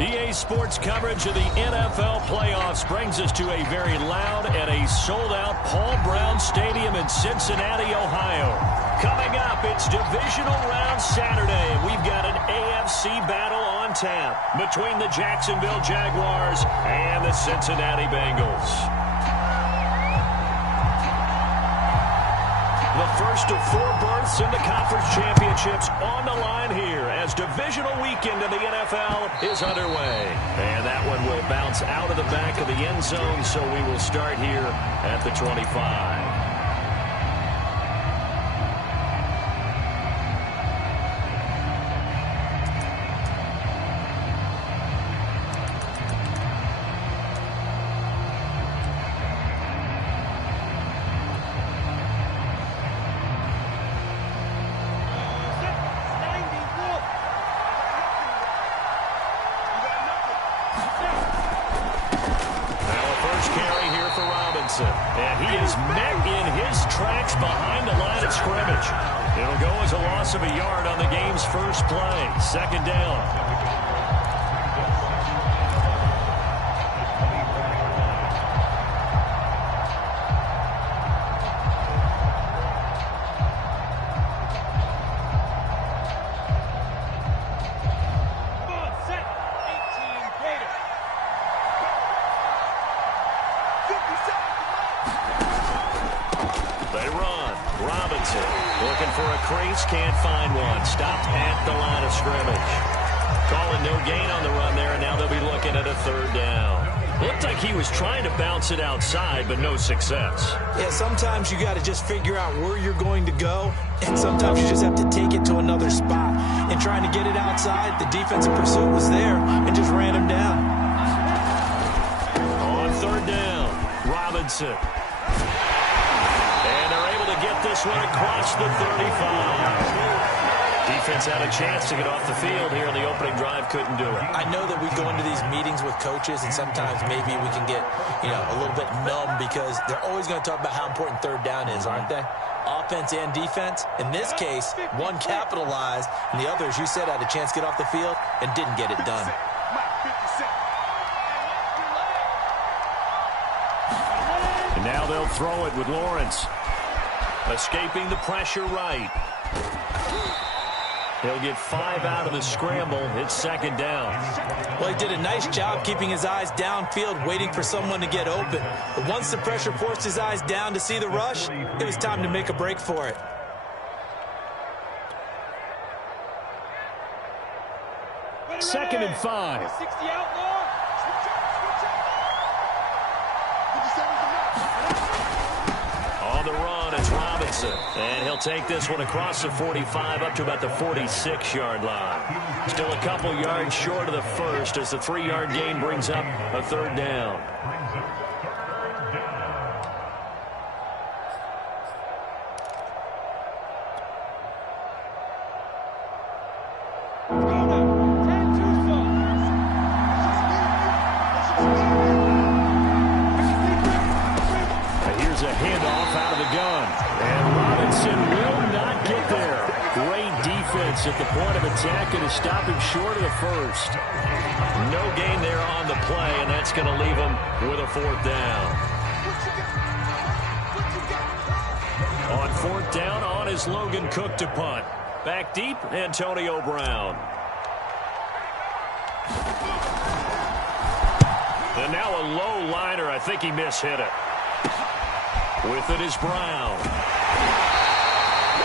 EA Sports coverage of the NFL playoffs brings us to a very loud and a sold-out Paul Brown Stadium in Cincinnati, Ohio. Coming up, it's divisional round Saturday. We've got an AFC battle on tap between the Jacksonville Jaguars and the Cincinnati Bengals. The first of 4 berths in the conference championships on the line here as divisional weekend in the NFL is underway. And that one will bounce out of the back of the end zone, so we will start here at the 25. And he is met in his tracks behind the line of scrimmage. It'll go as a loss of a yard on the game's first play. 2nd down. Looking for a crease, can't find one. Stopped at the line of scrimmage. Calling no gain on the run there, and now they'll be looking at a 3rd down. Looked like he was trying to bounce it outside, but no success. Yeah, sometimes you got to just figure out where you're going to go, and sometimes you just have to take it to another spot. And trying to get it outside, the defensive pursuit was there and just ran him down. On 3rd down, Robinson. Get this one across the 35. Defense had a chance to get off the field here in the opening drive, couldn't do it. I know that we go into these meetings with coaches, and sometimes maybe we can get, a little bit numb because they're always going to talk about how important 3rd down is, aren't they? Offense and defense. In this case, one capitalized, and the other, as you said, had a chance to get off the field and didn't get it done. And now they'll throw it with Lawrence. Escaping the pressure right. He'll get 5 out of the scramble. It's 2nd down. Well, he did a nice job keeping his eyes downfield, waiting for someone to get open. But once the pressure forced his eyes down to see the rush, it was time to make a break for it. Second and 5. On the run, it's Robinson. And he'll take this one across the 45 up to about the 46-yard line. Still a couple yards short of the first as the 3-yard gain brings up a 3rd down. At the point of attack and to stop him short of the first. No gain there on the play, and that's going to leave him with a 4th down. On 4th down, on is Logan Cook to punt. Back deep, Antonio Brown. And now a low liner. I think he mishit it. With it is Brown.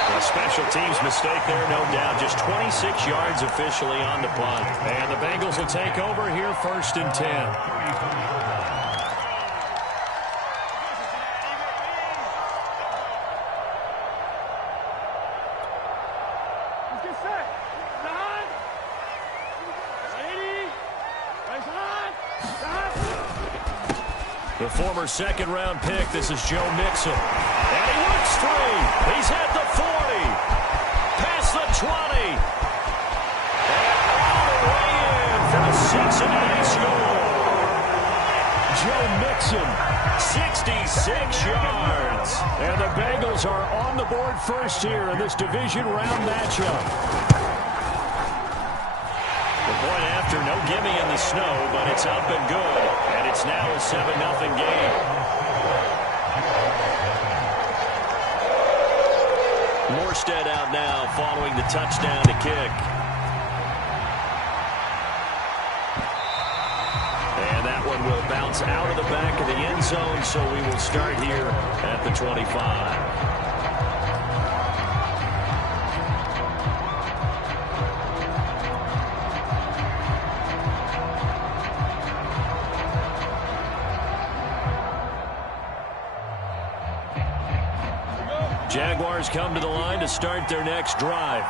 A special teams mistake there, no doubt. Just 26 yards officially on the punt. And the Bengals will take over here 1st and 10. The former 2nd-round pick, this is Joe Mixon. And he works free. He's at the 40. Past the 20. And all the way in for the Cincinnati score. Joe Mixon, 66 yards. And the Bengals are on the board first here in this division round matchup. The Point after, no gimme in the snow, but it's up and good. And it's now a 7-0 game. Morstead out now following the touchdown to kick. And that one will bounce out of the back of the end zone, so we will start here at the 25. Jaguars come to the line to start their next drive.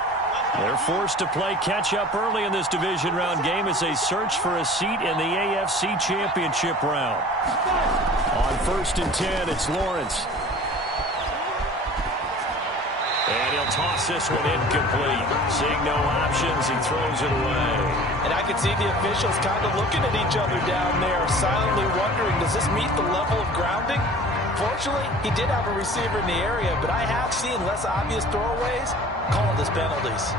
They're forced to play catch-up early in this division round game as they search for a seat in the AFC Championship round. On 1st and 10, it's Lawrence. And he'll toss this one incomplete. Seeing no options, he throws it away. And I can see the officials kind of looking at each other down there, silently wondering, does this meet the level of grounding? Fortunately, he did have a receiver in the area, but I have seen less obvious throwaways calling this penalties.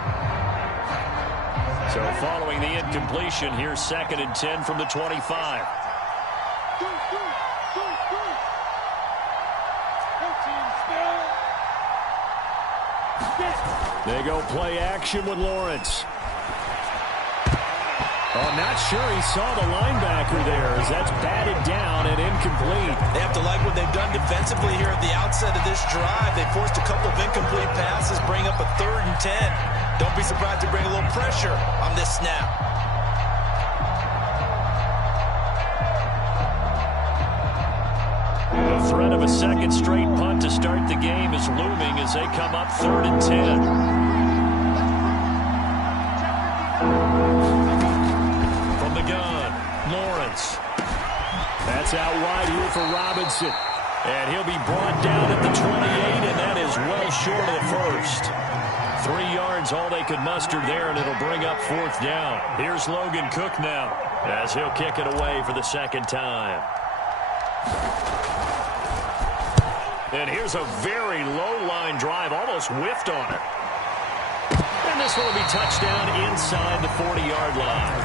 So following the incompletion, here's 2nd and 10 from the 25. They go play action with Lawrence. Oh, not sure he saw the linebacker there as that's batted down and incomplete. They have to like what they've done defensively here at the outset of this drive. They forced a couple of incomplete passes, bring up a 3rd and 10. Don't be surprised to bring a little pressure on this snap. The threat of a second straight punt to start the game is looming as they come up 3rd and 10. Lawrence. That's out wide here for Robinson. And he'll be brought down at the 28, and that is well short of the first. 3 yards, all they could muster there, and it'll bring up 4th down. Here's Logan Cook now as he'll kick it away for the 2nd time. And here's a very low-line drive, almost whiffed on it. And this one will be touchdown inside the 40-yard line.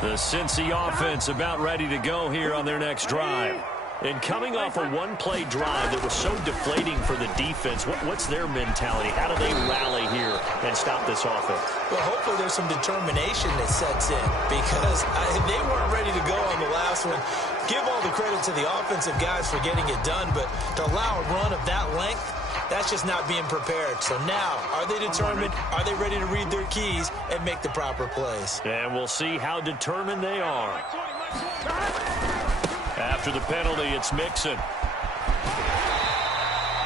The Cincy offense about ready to go here on their next drive. And coming off a one-play drive that was so deflating for the defense, what's their mentality? How do they rally here and stop this offense? Well, hopefully there's some determination that sets in because they weren't ready to go on the last one. Give all the credit to the offensive guys for getting it done, but to allow a run of that length, that's just not being prepared. So now, are they determined? Are they ready to read their keys and make the proper plays? And we'll see how determined they are. After the penalty, it's Mixon.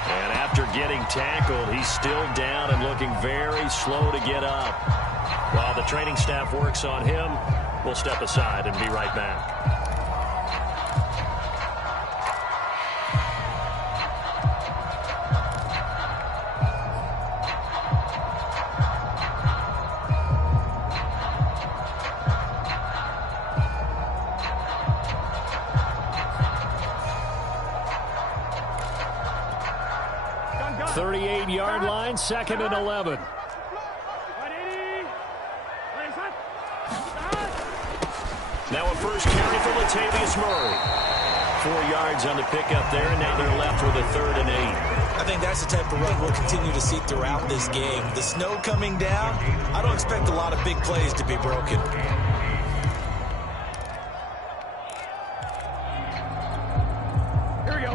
And after getting tackled, he's still down and looking very slow to get up. While the training staff works on him, we'll step aside and be right back. Yard line, 2nd and 11. Now a first carry for Latavius Murray. 4 yards on the pickup there, and now they're left with a 3rd and 8. I think that's the type of run we'll continue to see throughout this game. The snow coming down, I don't expect a lot of big plays to be broken.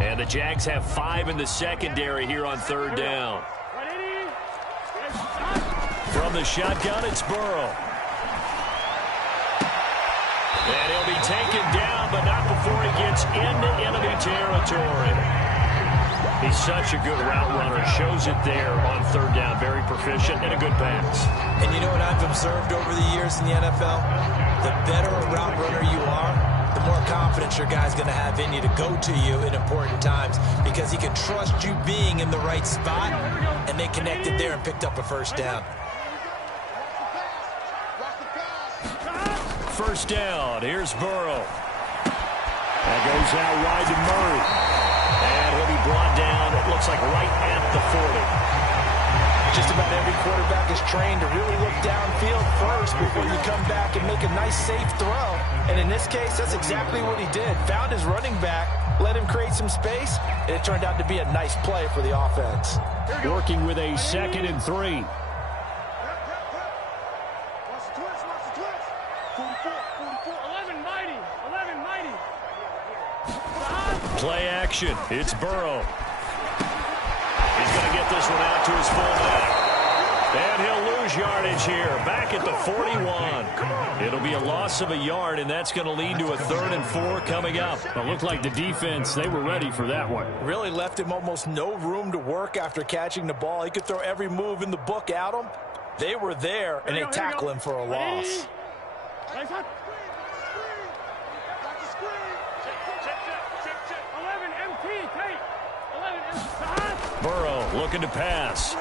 And the Jags have 5 in the secondary here on 3rd down. From the shotgun, it's Burrow. And he'll be taken down, but not before he gets into enemy territory. He's such a good route runner. Shows it there on 3rd down. Very proficient and a good pass. And you know what I've observed over the years in the NFL? The better a route runner you are, the more confidence your guy's going to have in you to go to you in important times because he can trust you being in the right spot, and they connected there and picked up a 1st down. 1st down. Here's Burrow. That goes out wide to Murray. And he'll be brought down, it looks like right at the 40. Just about every quarterback is trained to really look downfield first before you come back and make a nice, safe throw. And in this case, that's exactly what he did. Found his running back, let him create some space, and it turned out to be a nice play for the offense. Working with a 2nd and 3. Play action. It's Burrow. He's going to get this one out to his fullback. And he'll lose yardage here. Back at the 41. It'll be a loss of a yard, and that's going to lead to a 3rd and 4 coming up. It looked like the defense, they were ready for that one. Really left him almost no room to work after catching the ball. He could throw every move in the book at him. They were there, and they tackle him for a loss. Burrow looking to pass.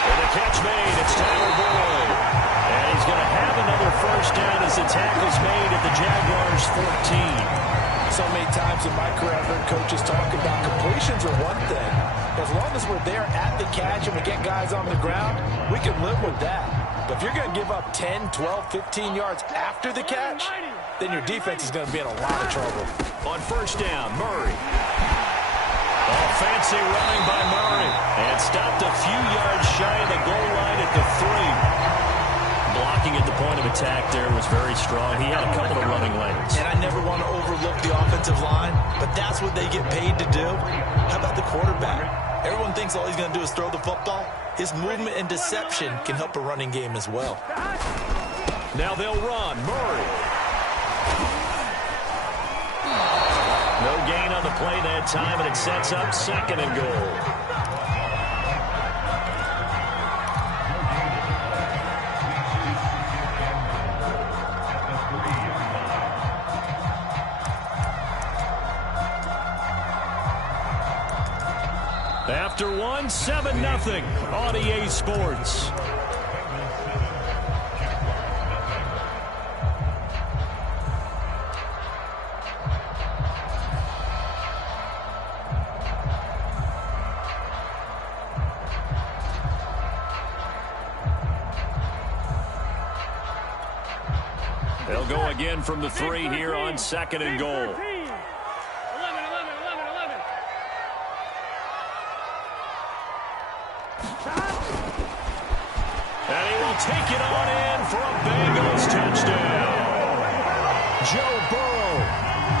And the catch made. It's Tyler Boyd. And he's going to have another 1st down as the tackle's made at the Jaguars' 14. So many times in my career I've heard coaches talk about completions are one thing. As long as we're there at the catch and we get guys on the ground, we can live with that. But if you're going to give up 10, 12, 15 yards after the catch, then your defense is going to be in a lot of trouble. On 1st down, Murray. Oh, fancy running by Murray. And stopped a few yards shy of the goal line at the 3. Blocking at the point of attack there was very strong. He had a couple of running lanes. And I never want to overlook the offensive line, but that's what they get paid to do. How about the quarterback? Everyone thinks all he's going to do is throw the football. His movement and deception can help a running game as well. Now they'll run. Murray. No gain on the play that time, and it sets up 2nd and goal. After 1, 7-0 on EA Sports. They'll go again from the 3 here on 2nd and goal. And he will take it on in for a Bengals touchdown. Joe Burrow,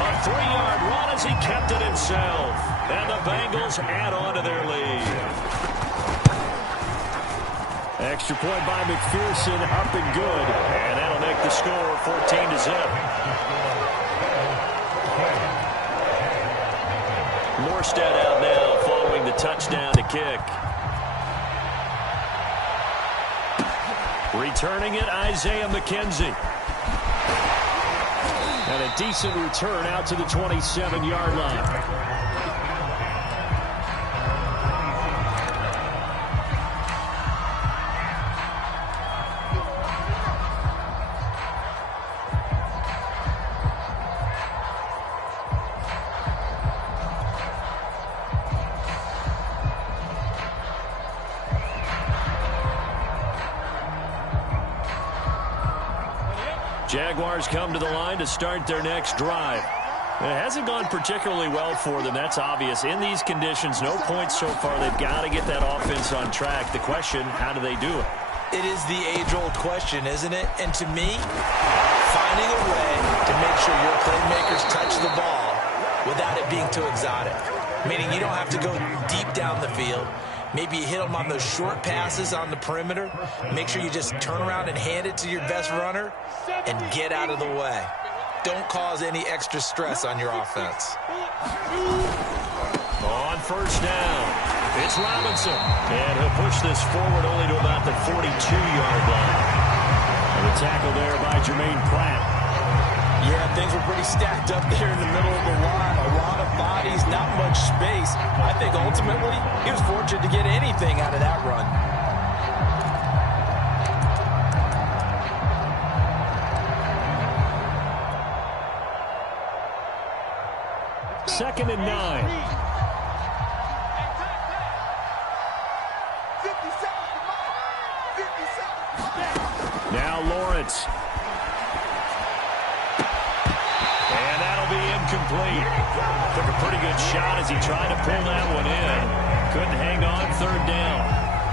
a 3-yard run as he kept it himself. And the Bengals add on to their lead. Extra point by McPherson, up and good. And that'll make the score 14-0. Morstead out now following the touchdown to kick. Returning it, Isaiah McKenzie. And a decent return out to the 27-yard line. Jaguars come to the line to start their next drive. It hasn't gone particularly well for them, that's obvious. In these conditions, no points so far. They've got to get that offense on track. The question, how do they do it? It is the age-old question, isn't it? And to me, finding a way to make sure your playmakers touch the ball without it being too exotic. Meaning you don't have to go deep down the field. Maybe you hit them on those short passes on the perimeter. Make sure you just turn around and hand it to your best runner and get out of the way. Don't cause any extra stress on your offense. On 1st down, it's Robinson. And he'll push this forward only to about the 42-yard line. And the tackle there by Jermaine Pratt. Yeah, things were pretty stacked up there in the middle of the line. A lot of bodies, not much space. I think ultimately he was fortunate to get anything out of that run. 2nd and 9. Now Lawrence. And that'll be incomplete. Took a pretty good shot as he tried to pull that one in. Couldn't hang on 3rd down.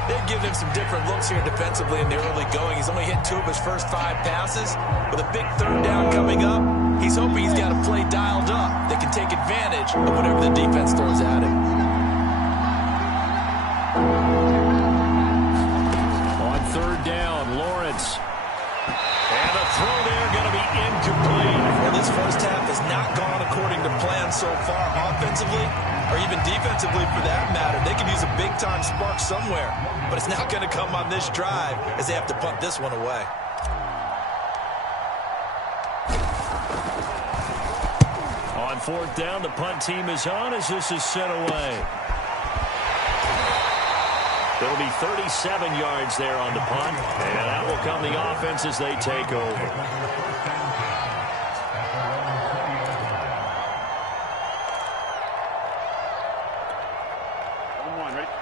They've given him some different looks here defensively in the early going. He's only hit 2 of his first 5 passes. With a big 3rd down coming up, he's hoping he's got a play dialed up that can take advantage of whatever the defense throws at him. On 3rd down, Lawrence. And the throw there going to be incomplete. Well, this first half has not gone according to plan so far offensively, or even defensively for that matter. They could use a big-time spark somewhere, but it's not going to come on this drive as they have to punt this one away. On 4th down, the punt team is on as this is sent away. There'll be 37 yards there on the punt, and that will come the offense as they take over.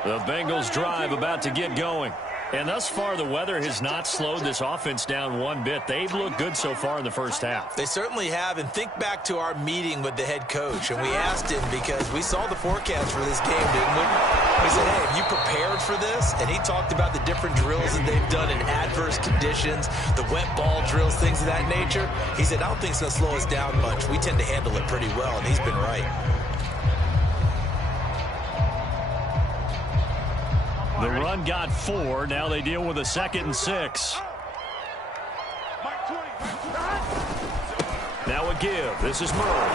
The Bengals drive about to get going. And thus far, the weather has not slowed this offense down one bit. They've looked good so far in the first half. They certainly have. And think back to our meeting with the head coach. And we asked him because we saw the forecast for this game, didn't we? We said, hey, have you prepared for this? And he talked about the different drills that they've done in adverse conditions, the wet ball drills, things of that nature. He said, I don't think it's going to slow us down much. We tend to handle it pretty well, and he's been right. The run got 4. Now they deal with a 2nd and 6. Now a give. This is Murray.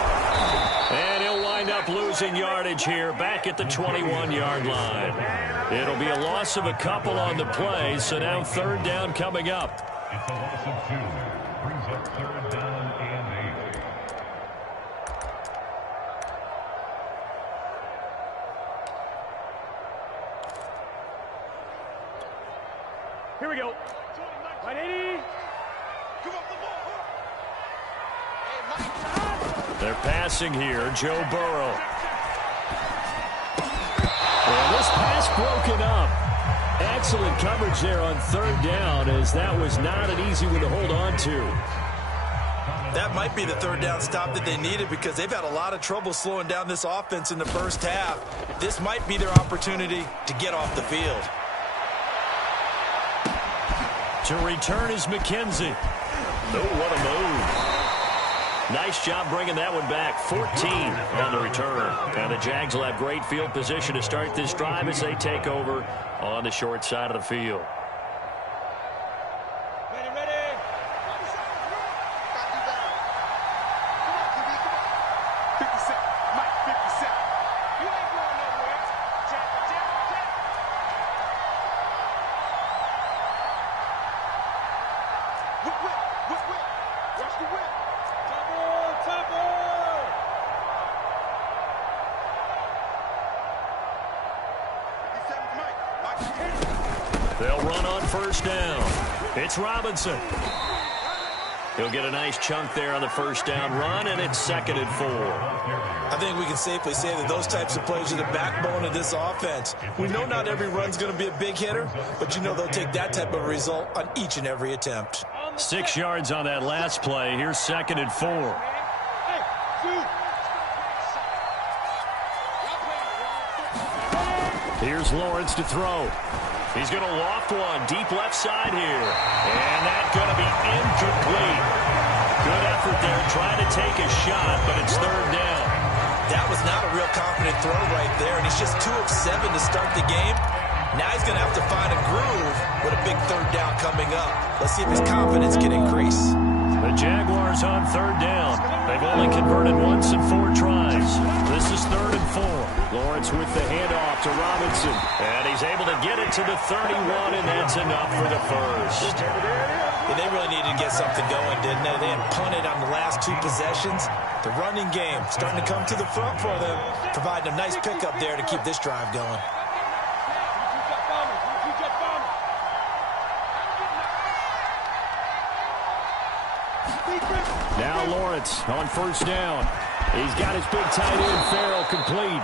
And he'll wind up losing yardage here back at the 21-yard line. It'll be a loss of a couple on the play, so now 3rd down coming up. It's a loss of 2. Brings up 3rd down and 8. Here we go. 180. They're passing here. Joe Burrow. Well, this pass broken up. Excellent coverage there on 3rd down, as that was not an easy one to hold on to. That might be the 3rd down stop that they needed because they've had a lot of trouble slowing down this offense in the first half. This might be their opportunity to get off the field. To return is McKenzie. Oh, what a move. Nice job bringing that one back. 14 on the return. And the Jags will have great field position to start this drive as they take over on the short side of the field. They'll run on 1st down. It's Robinson. He'll get a nice chunk there on the 1st down run, and it's 2nd and 4. I think we can safely say that those types of plays are the backbone of this offense. We know not every run's going to be a big hitter, but you know they'll take that type of result on each and every attempt. 6 yards on that last play. Here's 2nd and 4. Here's Lawrence to throw. He's going to loft one deep left side here. And that's going to be incomplete. Good effort there trying to take a shot, but it's 3rd down. That was not a real confident throw right there, and he's just 2 of 7 to start the game. Now he's going to have to find a groove with a big 3rd down coming up. Let's see if his confidence can increase. The Jaguars on 3rd down. They've only converted once in 4 tries. This is 3rd and 4. Lawrence with the handoff to Robinson. And he's able to get it to the 31, and that's enough for the first. Yeah, they really needed to get something going, didn't they? They had punted on the last 2 possessions. The running game starting to come to the front for them, providing a nice pickup there to keep this drive going. Now Lawrence on 1st down. He's got his big tight end, Farrell, complete.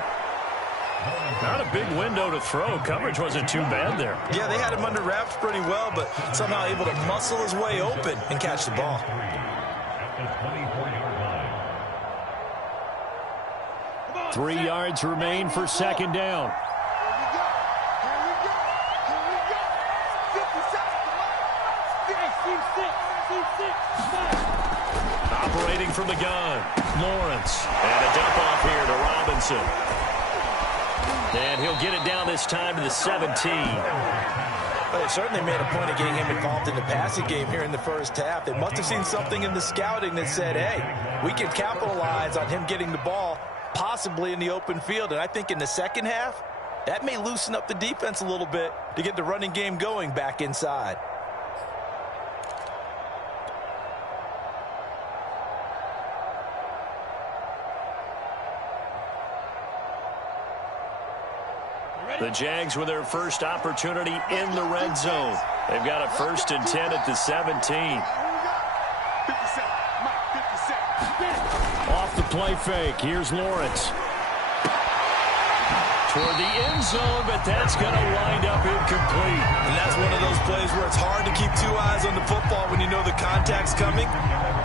Not a big window to throw. Coverage wasn't too bad there. Yeah, they had him under wraps pretty well, but somehow able to muscle his way open and catch the ball. At the 24-yard line. 3 yards remain for second down. Operating from the gun, Lawrence. And a dump off here to Robinson. And he'll get it down this time to the 17. Well, they certainly made a point of getting him involved in the passing game here in the first half. They must have seen something in the scouting that said, hey, we can capitalize on him getting the ball, possibly in the open field. And I think in the second half, that may loosen up the defense a little bit to get the running game going back inside. The Jags with their first opportunity in the red zone. They've got a 1st and 10 at the 17. Off the play fake. Here's Lawrence. Toward the end zone, but that's going to wind up incomplete. And that's one of those plays where it's hard to keep 2 eyes on the football when you know the contact's coming,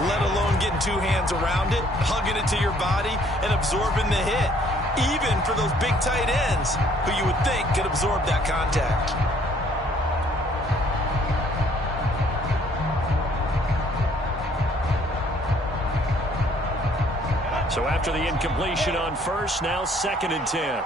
let alone getting 2 hands around it, hugging it to your body, and absorbing the hit. Even for those big tight ends who you would think could absorb that contact. So after the incompletion on first, now 2nd and 10.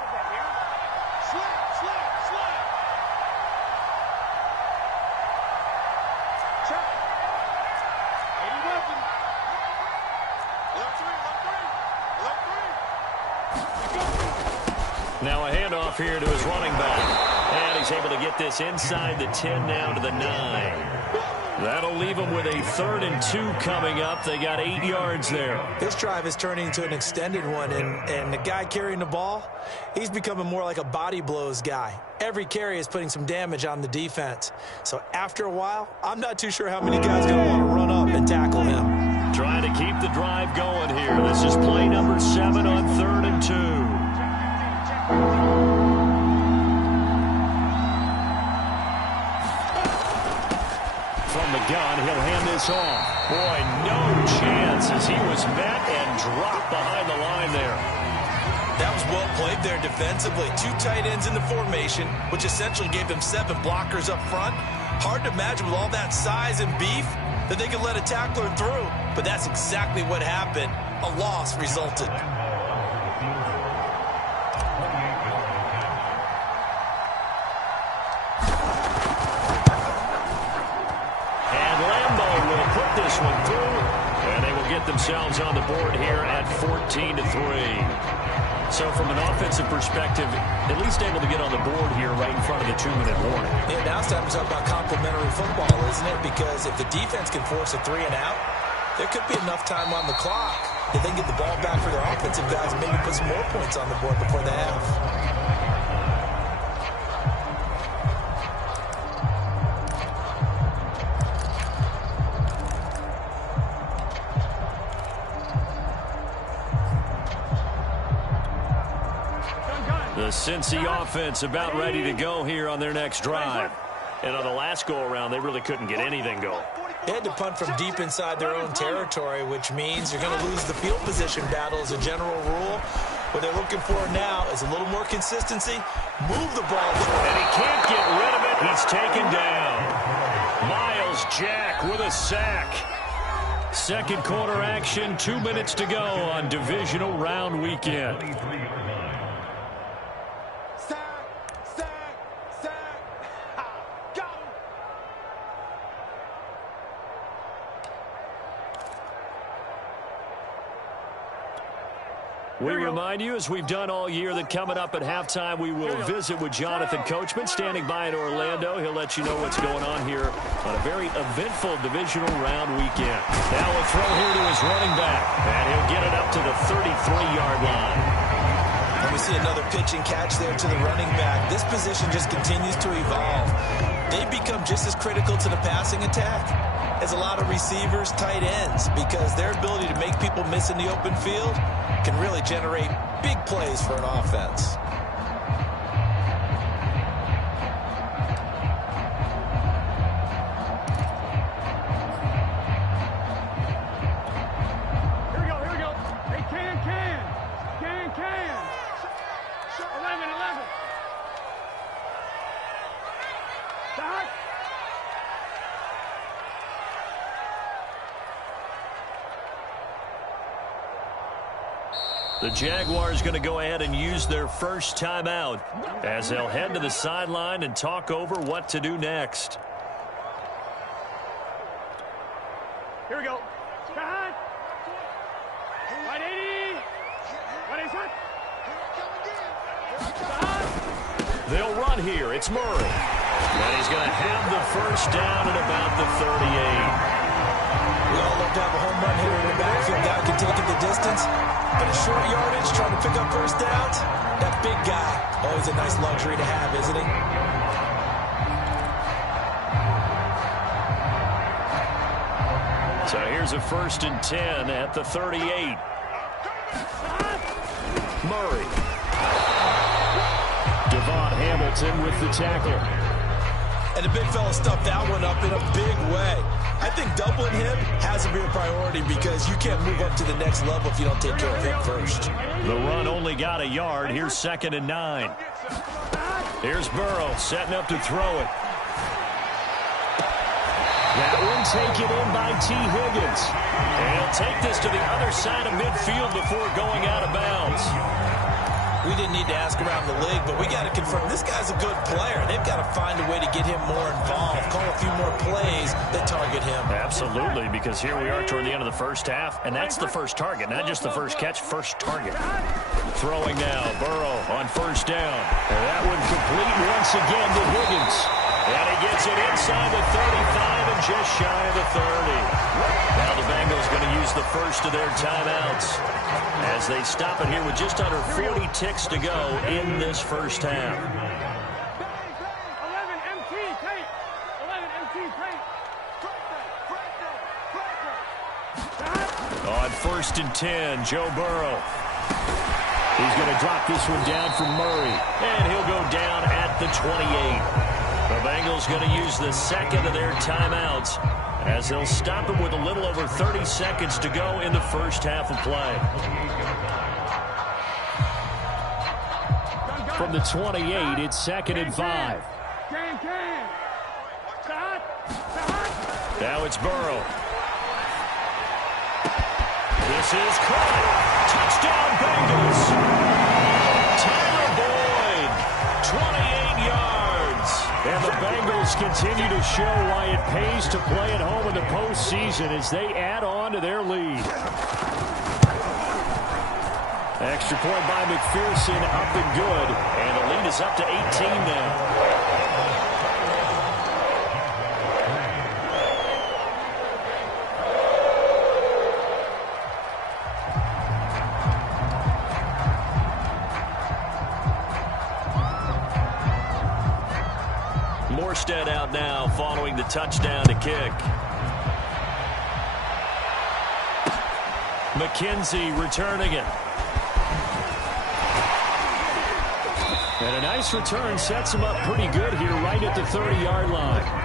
Now a handoff here to his running back. And he's able to get this inside the 10 now to the 9. That'll leave them with a 3rd and 2 coming up. They got 8 yards there. This drive is turning into an extended one, and the guy carrying the ball, he's becoming more like a body blows guy. Every carry is putting some damage on the defense. So after a while, I'm not too sure how many guys are going to want to run up and tackle him. Trying to keep the drive going here. This is play number 7 on 3rd and 2. From the gun, he'll hand this off. Boy, no chance as he was met and dropped behind the line there. That was well played there defensively. 2 tight ends in the formation, which essentially gave them 7 blockers up front. Hard to imagine with all that size and beef that they could let a tackler through. But that's exactly what happened. A loss resulted. This one through, and they will get themselves on the board here at 14-3. So from an offensive perspective, at least able to get on the board here right in front of the 2-minute warning. Yeah, now it's time to talk about complementary football, isn't it? Because if the defense can force a 3 and out, there could be enough time on the clock if they can get the ball back for their offensive guys and maybe put some more points on the board before the half. The Cincy offense about ready to go here on their next drive. And on the last go-around, they really couldn't get anything going. They had to punt from deep inside their own territory, which means you're going to lose the field position battle as a general rule. What they're looking for now is a little more consistency. Move the ball. And he can't get rid of it. He's taken down. Miles Jack with a sack. Second quarter action, 2 minutes to go on divisional round weekend. We remind you, as we've done all year, that coming up at halftime, we will visit with Jonathan Coachman, standing by in Orlando. He'll let you know what's going on here on a very eventful divisional round weekend. Now a throw here to his running back, and he'll get it up to the 33-yard line. And we see another pitch and catch there to the running back. This position just continues to evolve. They become just as critical to the passing attack as a lot of receivers, tight ends, because their ability to make people miss in the open field can really generate big plays for an offense. The Jaguars going to go ahead and use their first timeout as they'll head to the sideline and talk over what to do next. Here we go. Right 80. They'll run here. It's Murray. And he's going to have the first down at about the 38. We all love to have a home run hitter in the backfield. Guy can take it the distance. But a short yardage, trying to pick up first downs, that big guy, always a nice luxury to have, isn't he? So here's a 1st and 10 at the 38. Murray. Devon Hamilton with the tackle. And the big fella stuffed that one up in a big way. I think doubling him has to be a priority because you can't move up to the next level if you don't take care of him first. The run only got a yard. Here's 2nd and 9. Here's Burrow setting up to throw it. That one taken in by T. Higgins. And he'll take this to the other side of midfield before going out of bounds. We didn't need to ask around the league, but we got to confirm this guy's a good player. They've got to find a way to get him more involved, call a few more plays that target him. Absolutely, because here we are toward the end of the first half, and that's the first target, not just the first catch, first target. Throwing now, Burrow on 1st down. And that one complete once again to Higgins. And he gets it inside the 35 and just shy of the 30. Now the Bengals going to use the first of their timeouts as they stop it here with just under 40 ticks to go in this first half. 11 MT tape. 11 MT tape. On 1st and 10, Joe Burrow. He's going to drop this one down for Murray, and he'll go down at the 28. The Bengals going to use the 2nd of their timeouts as they'll stop him with a little over 30 seconds to go in the first half of play. From the 28, it's 2nd and 5. Now it's Burrow. This is caught. Touchdown Bengals. Tyler Boyd, 28 yards. And the Bengals continue to show why it pays to play at home in the postseason as they add on to their lead. Extra point by McPherson, up and good. And the lead is up to 18 now. Morstead out now following the touchdown to kick. McKenzie returning it. And a nice return sets him up pretty good here right at the 30-yard line.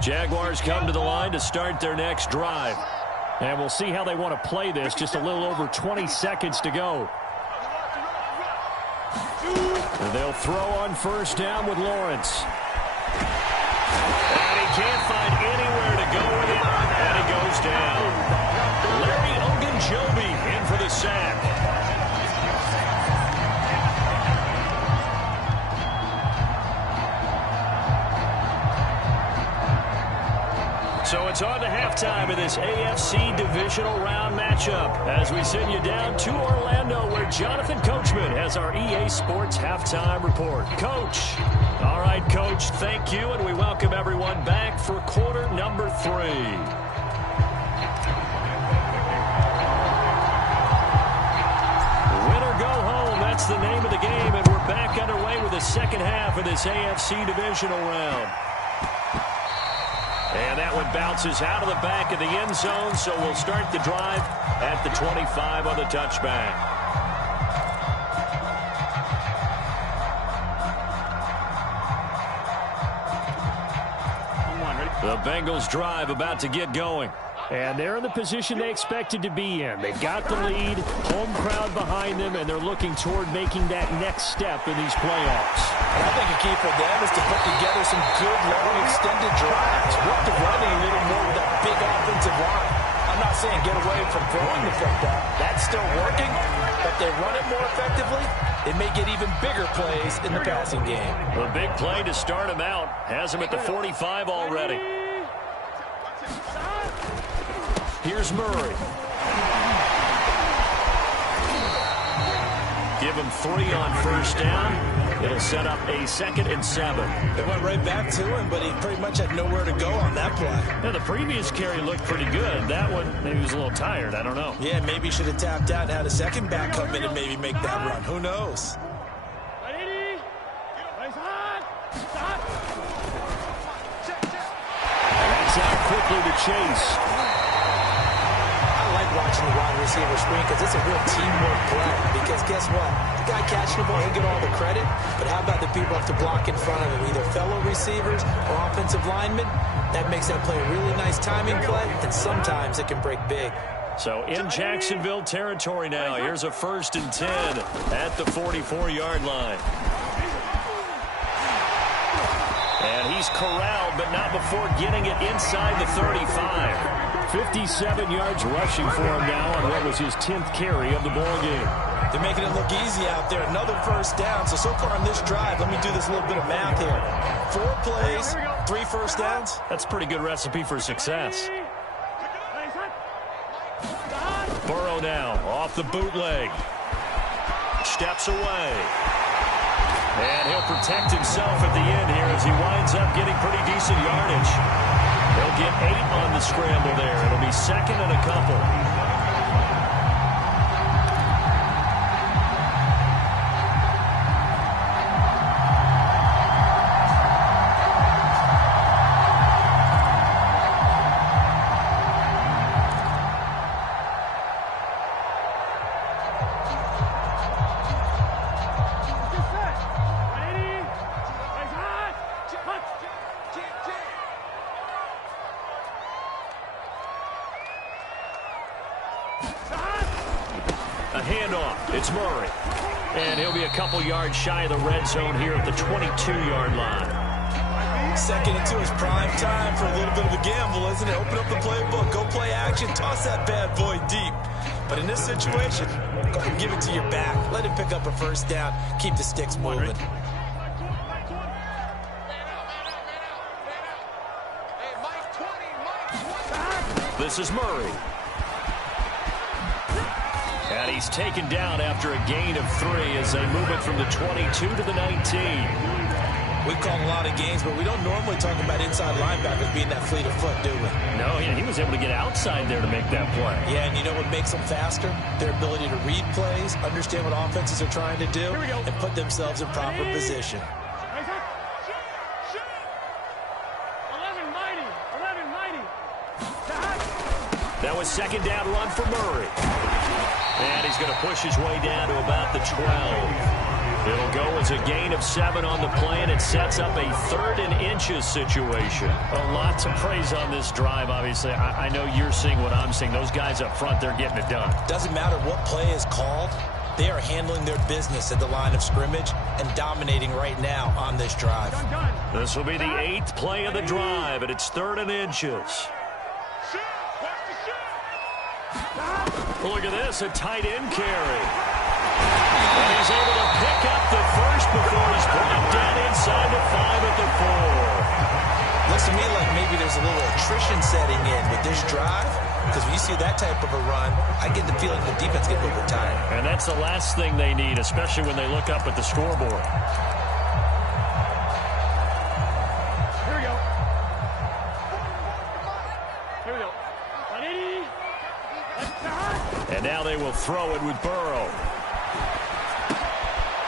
Jaguars come to the line to start their next drive. And we'll see how they want to play this. Just a little over 20 seconds to go. And they'll throw on 1st down with Lawrence. And he can't find anywhere to go with it. And he goes down. Larry Ogunjobi in for the sack. So it's on to halftime in this AFC divisional round matchup as we send you down to Orlando where Jonathan Coachman has our EA Sports halftime report. Coach. All right, Coach, thank you, and we welcome everyone back for quarter number 3. Win or go home, that's the name of the game, and we're back underway with the second half of this AFC divisional round. And that one bounces out of the back of the end zone, so we'll start the drive at the 25 on the touchback. The Bengals drive about to get going. And they're in the position they expected to be in. They've got the lead, home crowd behind them, and they're looking toward making that next step in these playoffs. I think a key for them is to put together some good, long, extended drives. Work the running a little more with that big offensive line. I'm not saying get away from throwing the football. That's still working, but they run it more effectively. They may get even bigger plays in the passing game. A big play to start him out. Has him at the 45 already. Here's Murray. Give him 3 on first down. It'll set up a 2nd and 7. They went right back to him, but he pretty much had nowhere to go on that play. Yeah, the previous carry looked pretty good. That one, maybe he was a little tired. I don't know. Yeah, maybe he should have tapped out and had a second back come in and maybe make that run. Who knows? That's out quickly to Chase. Watching the wide receiver screen because it's a real teamwork play. Because guess what? The guy catching the ball, he'll get all the credit. But how about the people have to block in front of him, either fellow receivers or offensive linemen? That makes that play a really nice timing play, and sometimes it can break big. So in Jacksonville territory now. Here's a 1st and 10 at the 44-yard line. And he's corralled, but not before getting it inside the 35. 57 yards rushing for him now on what was his 10th carry of the ball game. They're making it look easy out there. Another first down. So far on this drive, let me do this little bit of math here. 4 plays, 3 first downs. That's a pretty good recipe for success. Burrow now off the bootleg. Steps away. And he'll protect himself at the end here as he winds up getting pretty decent yardage. He'll get 8 on the scramble there. It'll be 2nd and a couple. It's Murray. And he'll be a couple yards shy of the red zone here at the 22-yard line. 2nd and 2 is prime time for a little bit of a gamble, isn't it? Open up the playbook, go play action, toss that bad boy deep. But in this situation, go ahead and give it to your back. Let him pick up a first down. Keep the sticks moving. This is Murray. And he's taken down after a gain of 3 as they move it from the 22 to the 19. We call a lot of games, but we don't normally talk about inside linebackers being that fleet of foot, do we? No, yeah, he was able to get outside there to make that play. Yeah, and you know what makes them faster? Their ability to read plays, understand what offenses are trying to do, and put themselves in proper position. That was 2nd down run for Murray. And he's going to push his way down to about the 12. It'll go as a gain of 7 on the play, and it sets up a 3rd and inches situation. A lot to praise on this drive, obviously. I know you're seeing what I'm seeing. Those guys up front, they're getting it done. Doesn't matter what play is called. They are handling their business at the line of scrimmage and dominating right now on this drive. This will be the 8th play of the drive, and it's 3rd and inches. Look at this, a tight end carry. And he's able to pick up the first before he's brought down inside the 5 at the 4. Looks to me like maybe maybe there's a little attrition setting in with this drive, because when you see that type of a run, I get the feeling the defense gets a little bit tired. And that's the last thing they need, especially when they look up at the scoreboard. Here we go. Here we go. 180. And now they will throw it with Burrow.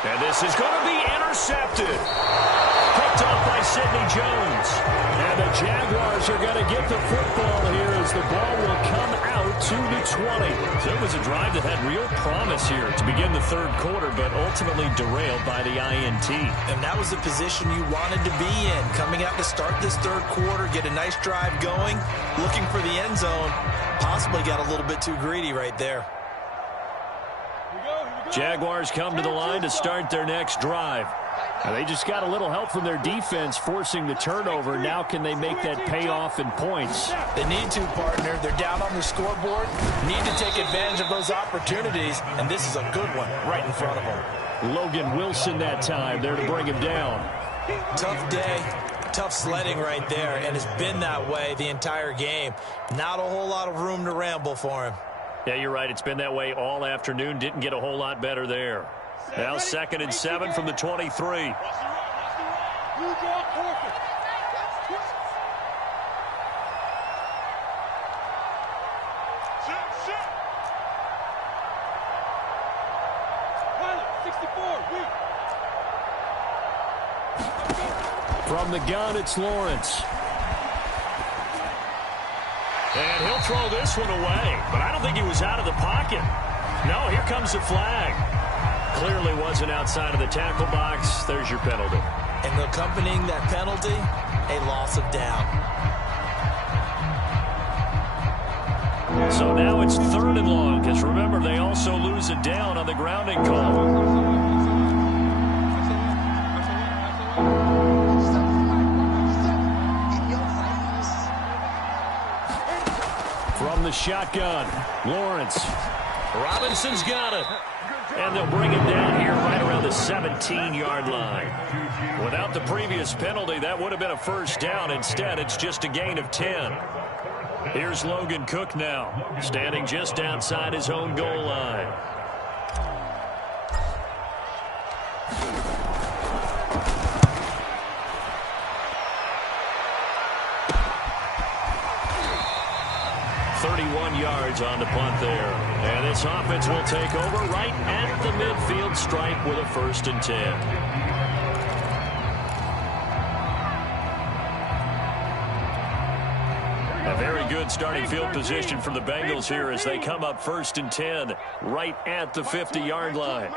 And this is going to be intercepted. Picked up by Sidney Jones. And the Jaguars are going to get the football here as the ball will come out to the 20. So it was a drive that had real promise here to begin the third quarter, but ultimately derailed by the INT. And that was the position you wanted to be in. Coming out to start this third quarter, get a nice drive going, looking for the end zone. Possibly got a little bit too greedy right there. Jaguars come to the line to start their next drive. Now they just got a little help from their defense forcing the turnover. Now can they make that pay off in points? They need to, partner. They're down on the scoreboard. Need to take advantage of those opportunities, and this is a good one right in front of them. Logan Wilson that time there to bring him down. Tough day, tough sledding right there, and it's been that way the entire game. Not a whole lot of room to ramble for him. Yeah, you're right. It's been that way all afternoon. Didn't get a whole lot better there. Now 2nd and 7 from the 23. From the gun, it's Lawrence. And he'll throw this one away, but I don't think he was out of the pocket. No, here comes the flag. Clearly wasn't outside of the tackle box. There's your penalty. And accompanying that penalty, a loss of down. So now it's 3rd and long, because remember, they also lose a down on the grounding call. From the shotgun, Lawrence. Robinson's got it. And they'll bring him down here right around the 17-yard line. Without the previous penalty, that would have been a first down. Instead, it's just a gain of 10. Here's Logan Cook now, standing just outside his own goal line. Yards on the punt there. And this offense will take over right at the midfield stripe with a 1st and 10. A very good starting field position for the Bengals here as they come up 1st and 10 right at the 50-yard line.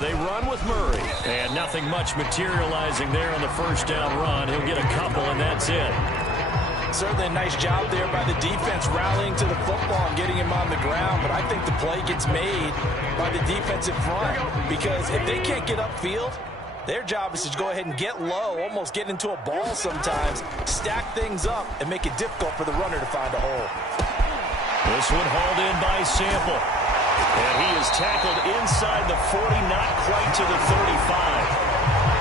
They run with Murray, and nothing much materializing there on the first down run. He'll get a couple, and that's it. Certainly a nice job there by the defense rallying to the football and getting him on the ground, but I think the play gets made by the defensive front because if they can't get upfield, their job is to go ahead and get low, almost get into a ball sometimes, stack things up, and make it difficult for the runner to find a hole. This one hauled in by Sample. And he is tackled inside the 40, not quite to the 35.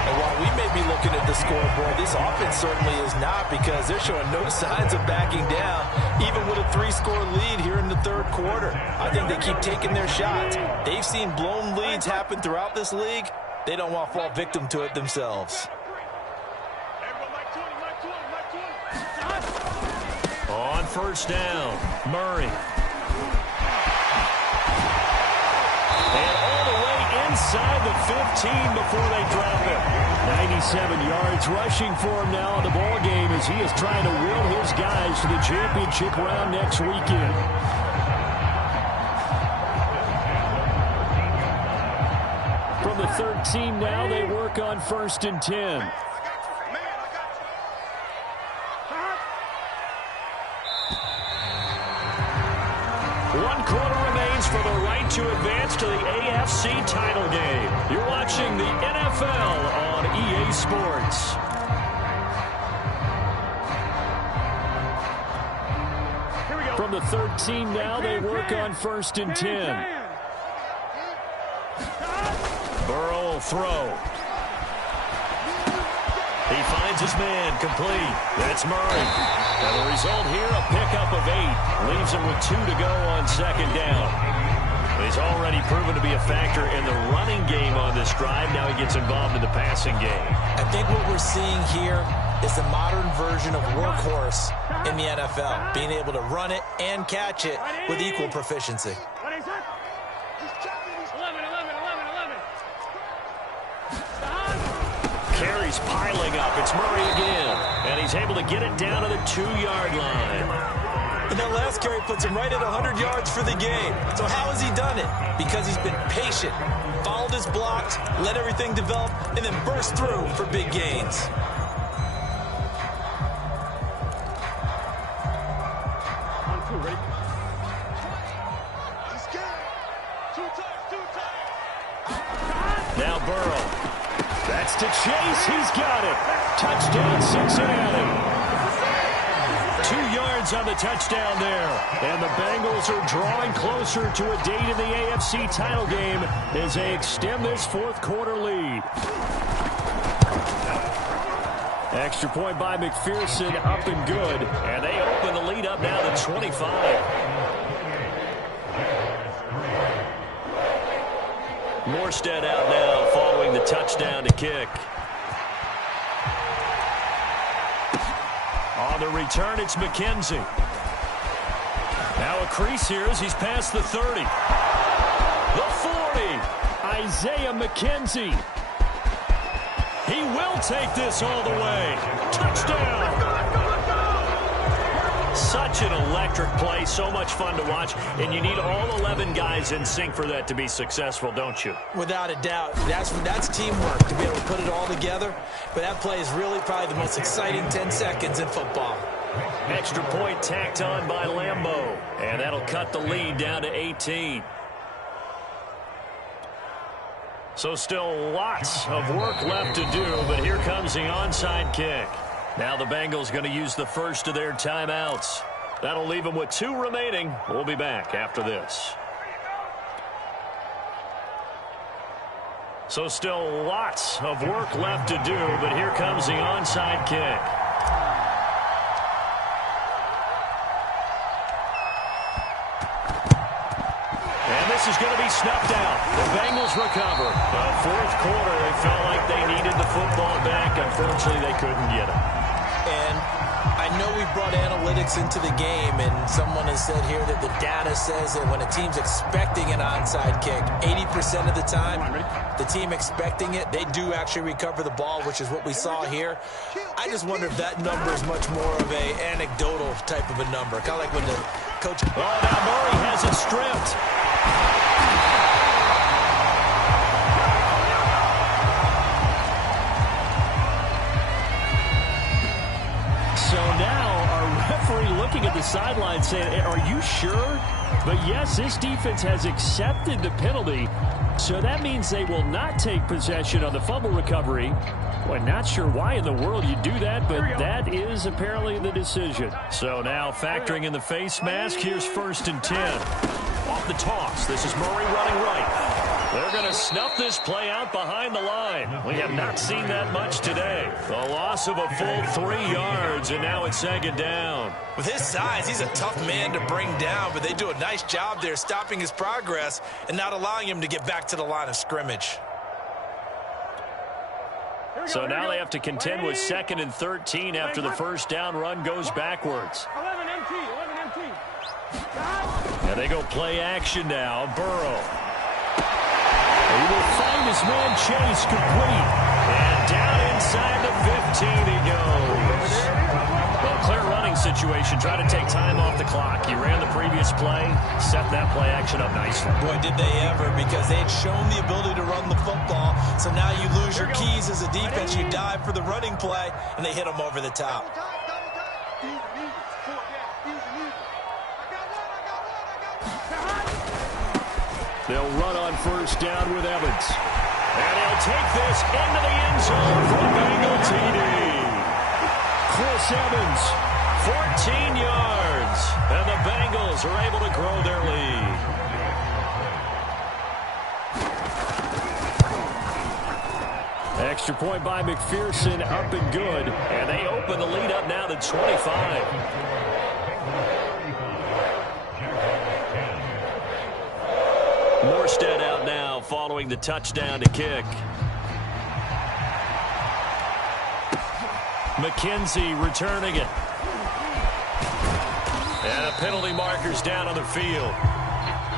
And while we may be looking at the scoreboard, this offense certainly is not because they're showing no signs of backing down, even with a 3-score lead here in the third quarter. I think they keep taking their shots. They've seen blown leads happen throughout this league. They don't want to fall victim to it themselves. On first down, Murray. And all the way inside the 15 before they drop him. 97 yards rushing for him now in the ball game as he is trying to will his guys to the championship round next weekend. From the 13 now, they work on 1st and 10. One quarter remains for the right to advance to the AFC title game. You're watching the NFL on EA Sports. From the 13 now, they work on 1st and 10. Burrow will throw. He finds his man, complete. That's Murray. Now the result here, a pickup of 8. Leaves him with 2 to go on 2nd down. He's already proven to be a factor in the running game on this drive. Now he gets involved in the passing game. I think what we're seeing here is the modern version of workhorse in the NFL. Being able to run it and catch it with equal proficiency. Carries piling up. It's Murray again. And he's able to get it down to the 2-yard line. And that last carry puts him right at 100 yards for the game. So how has he done it? Because he's been patient, followed his blocks, let everything develop, and then burst through for big gains. Now Burrow. That's to Chase. He's got it. Touchdown, Cincinnati. 2 yards on the touchdown there. And the Bengals are drawing closer to a date in the AFC title game as they extend this 4th quarter lead. Extra point by McPherson, up and good. And they open the lead up now to 25. Morstead out now following the touchdown to kick. On the return, it's McKenzie. Now a crease here as he's past the 30. The 40. Isaiah McKenzie. He will take this all the way. Touchdown. Such an electric play, so much fun to watch, and you need all 11 guys in sync for that to be successful, don't you? Without a doubt. That's teamwork to be able to put it all together, but that play is really probably the most exciting 10 seconds in football. Extra point tacked on by Lambeau, and that'll cut the lead down to 18. So still lots of work left to do, but here comes the onside kick. Now the Bengals going to use the first of their timeouts. That'll leave them with 2 remaining. We'll be back after this. So still lots of work left to do, but here comes the onside kick. And this is going to be snuffed out. The Bengals recover. The 4th quarter, they felt like they needed the football back. Unfortunately, they couldn't get it. And I know we brought analytics into the game, and someone has said here that the data says that when a team's expecting an onside kick, 80% of the time, the team expecting it, they do actually recover the ball, which is what we saw here. I just wonder if that number is much more of a anecdotal type of a number, kind of like when the coach... Oh, now Murray has it stripped. So now our referee looking at the sideline saying, are you sure? But yes, this defense has accepted the penalty. So that means they will not take possession on the fumble recovery. Well, not sure why in the world you do that, but that is apparently the decision. So now factoring in the face mask, here's 1st and 10. Off the toss, this is Murray running right. They're going to snuff this play out behind the line. We have not seen that much today. The loss of a full 3 yards, and now it's 2nd down. With his size, he's a tough man to bring down, but they do a nice job there stopping his progress and not allowing him to get back to the line of scrimmage. So now they have to contend with 2nd and 13 after the first down run goes backwards. 11 MT. And they go play action now. Burrow. He will find his man Chase complete. And down inside the 15 he goes. Well, clear running situation. Try to take time off the clock. He ran the previous play, set that play action up nicely. Boy, did they ever, because they had shown the ability to run the football. So now you lose your keys as a defense. You dive for the running play, and they hit him over the top. They'll run on first down with Evans. And he'll take this into the end zone for the Bengals. Chris Evans, 14 yards. And the Bengals are able to grow their lead. Extra point by McPherson, up and good. And they open the lead up now to 25. Morstead out now following the touchdown to kick. McKenzie returning it. And a penalty marker's down on the field.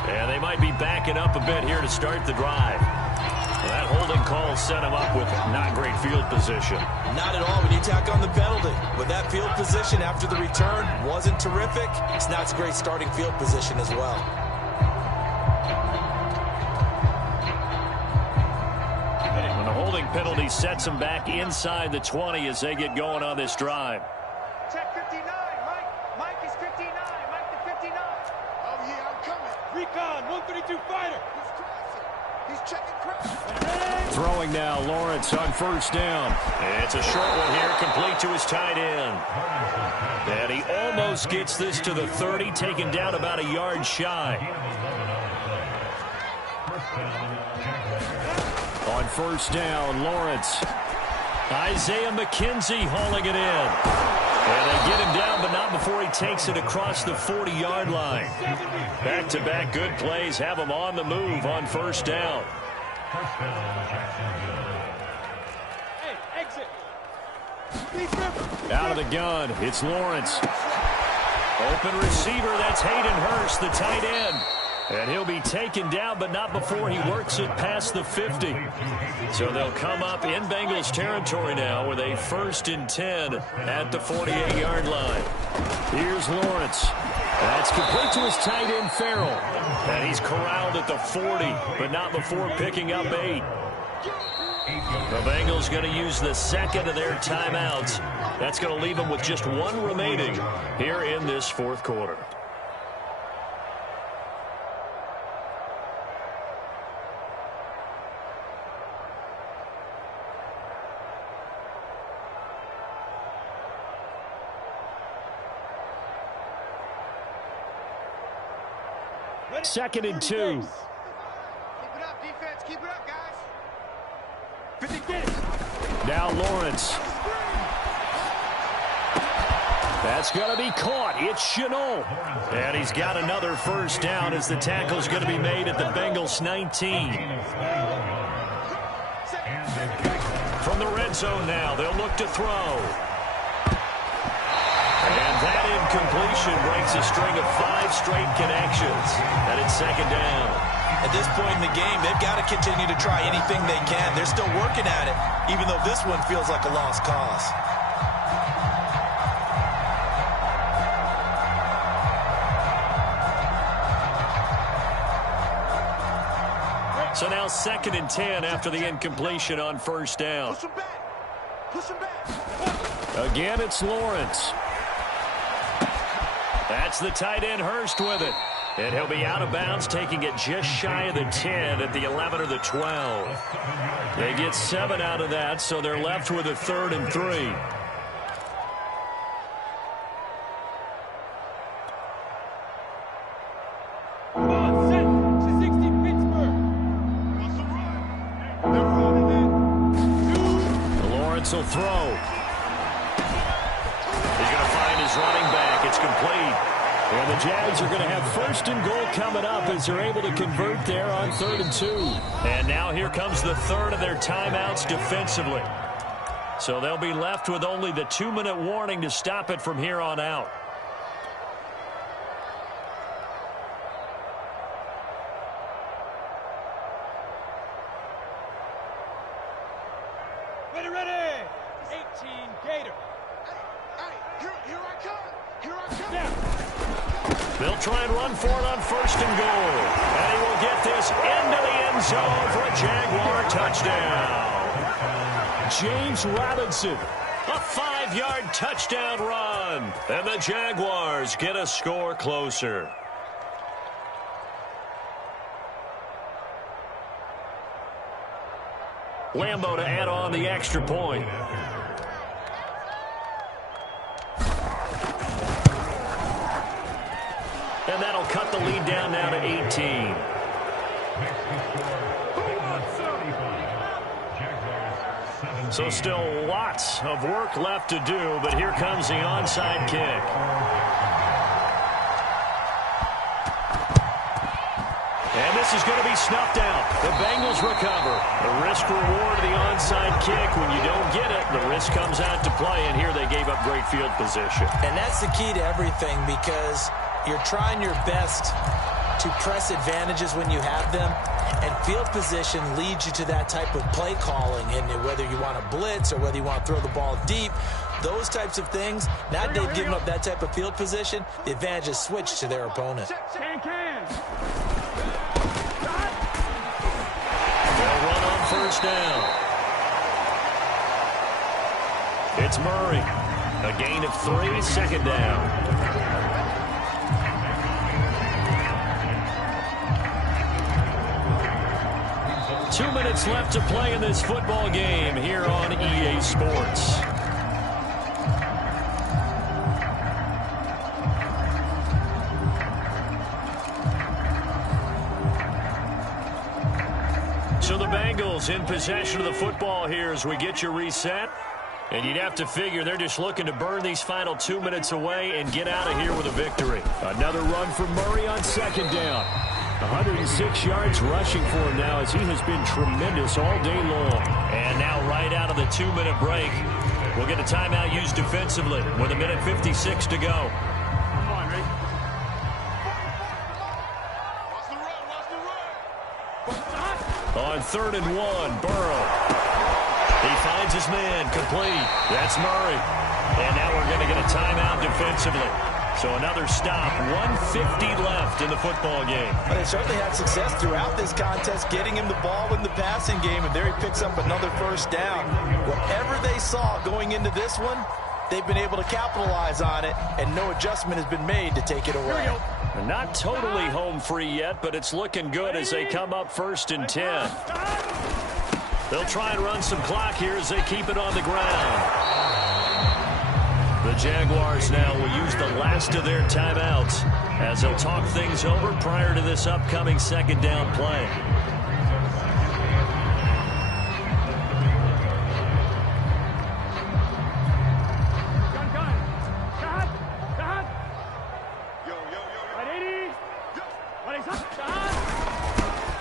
And they might be backing up a bit here to start the drive. Well, that holding call set him up with not great field position. Not at all when you tack on the penalty. With that field position after the return wasn't terrific, it's not a great starting field position as well. When the holding penalty sets them back inside the 20 as they get going on this drive. Check 59. Mike is 59. Mike the 59. Oh, yeah, I'm coming. Recon, 132 fighter. He's crossing. He's checking cross. Throwing now, Lawrence on first down. It's a short one here, complete to his tight end. And he almost gets this to the 30, taken down about a yard shy. On first down, Lawrence. Isaiah McKenzie hauling it in. And they get him down, but not before he takes it across the 40-yard line. Back-to-back good plays have him on the move on first down. Hey, exit. Out of the gun, it's Lawrence. Open receiver, that's Hayden Hurst, the tight end. And he'll be taken down, but not before he works it past the 50. So they'll come up in Bengals territory now with a 1st and 10 at the 48-yard line. Here's Lawrence. That's complete to his tight end, Farrell. And he's corralled at the 40, but not before picking up 8. The Bengals going to use the second of their timeouts. That's going to leave them with just one remaining here in this fourth quarter. Second and 2. Keep it up, defense. Keep it up, guys. 50 kids. Now Lawrence. That's going to be caught. It's Chenault. And he's got another first down as the tackle's going to be made at the Bengals 19. From the red zone now, they'll look to throw. And that incompletion breaks a string of 5 straight connections. And it's second down. At this point in the game, they've got to continue to try anything they can. They're still working at it, even though this one feels like a lost cause. So now second and 10 after the incompletion on first down. Push him back. Push him back. Again, it's Lawrence. That's the tight end, Hurst, with it. And he'll be out of bounds, taking it just shy of the 10 at the 11 or the 12. They get 7 out of that, so they're left with a 3rd and 3. Come on, set. 60 Pittsburgh. They're running it. Lawrence will throw. He's going to find his running back. It's complete. And the Jags are going to have 1st and goal coming up as they're able to convert there on 3rd and 2. And now here comes the 3rd of their timeouts defensively. So they'll be left with only the 2-minute warning to stop it from here on out. Ready. 18 Gator. Hey, here I come. Here I come. Yeah. They'll try and run for it on 1st and goal. And he will get this into the end zone for a Jaguar touchdown. James Robinson, a 5-yard touchdown run. And the Jaguars get a score closer. Lambeau to add on the extra point. cut the lead down now to 18. So still lots of work left to do, but here comes the onside kick. And this is going to be snuffed out. The Bengals recover. The risk-reward of the onside kick. When you don't get it, the risk comes out to play, and here they gave up great field position. And that's the key to everything, because you're trying your best to press advantages when you have them, and field position leads you to that type of play calling. And whether you want to blitz or whether you want to throw the ball deep, those types of things, now that they've given up that type of field position, the advantage is switched to their opponent. They'll run on first down. It's Murray. A gain of 3, second down. Two minutes left to play in this football game here on EA Sports. So the Bengals in possession of the football here as we get you reset. And you'd have to figure they're just looking to burn these final 2 minutes away and get out of here with a victory. Another run for Murray on second down. 106 yards rushing for him now as he has been tremendous all day long. And now right out of the 2-minute break, we'll get a timeout used defensively with 1:56 to go. Come on, Rick. On 3rd and 1, Burrow. He finds his man, complete. That's Murray. And now we're going to get a timeout defensively. So another stop, 150 left in the football game. But they certainly had success throughout this contest, getting him the ball in the passing game, and there he picks up another first down. Whatever they saw going into this one, they've been able to capitalize on it, and no adjustment has been made to take it away. Not totally home free yet, but it's looking good as they come up 1st and 10. They'll try and run some clock here as they keep it on the ground. The Jaguars now will use the last of their timeouts as they'll talk things over prior to this upcoming second down play.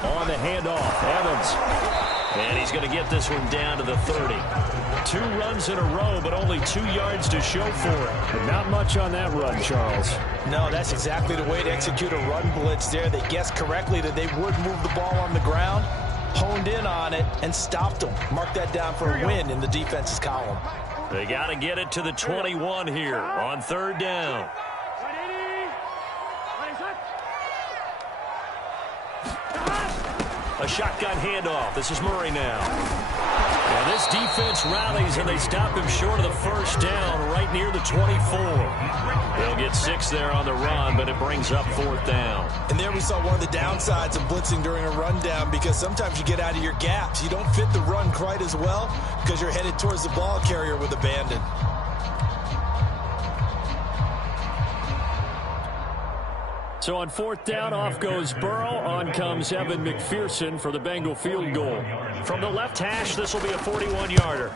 On the handoff, Evans. And he's going to get this one down to the 30. 2 runs in a row, but only 2 yards to show for it. But not much on that run, Charles. No, that's exactly the way to execute a run blitz there. They guessed correctly that they would move the ball on the ground, honed in on it, and stopped them. Mark that down for a win in the defense's column. They got to get it to the 21 here on 3rd down. A shotgun handoff. This is Murray now. And this defense rallies, and they stop him short of the first down right near the 24. They'll get 6 there on the run, but it brings up 4th down. And there we saw one of the downsides of blitzing during a rundown, because sometimes you get out of your gaps. You don't fit the run quite as well because you're headed towards the ball carrier with abandon. So on 4th down, off goes Burrow. On comes Evan McPherson for the Bengal field goal. From the left hash, this will be a 41-yarder.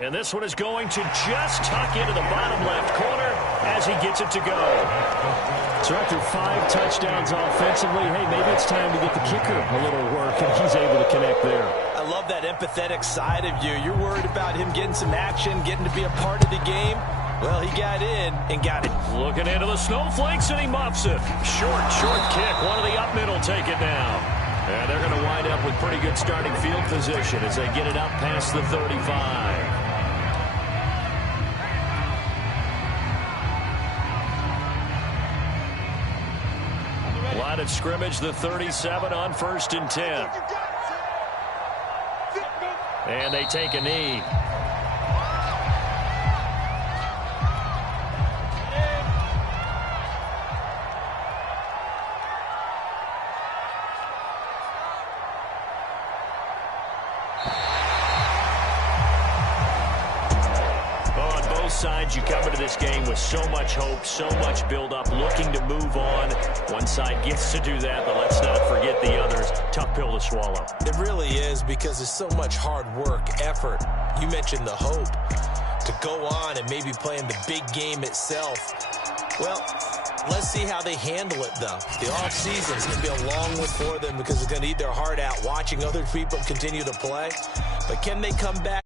And this one is going to just tuck into the bottom left corner as he gets it to go. So after 5 touchdowns offensively, hey, maybe it's time to get the kicker a little work, and he's able to connect there. I love that empathetic side of you. You're worried about him getting some action, getting to be a part of the game. Well, he got in and got it. Looking into the snowflakes, and he muffs it. Short kick. One of the up middle take it now. And they're going to wind up with pretty good starting field position as they get it up past the 35. Line of scrimmage, the 37 on 1st and 10. And they take a knee. sides, you come into this game with so much hope, so much build-up, looking to move on. One side gets to do that, but let's not forget the others. Tough pill to swallow. It really is, because there's so much hard work, effort. You mentioned the hope to go on and maybe play in the big game itself. Well, let's see how they handle it, though. The offseason is going to be a long one for them because it's going to eat their heart out watching other people continue to play. But can they come back?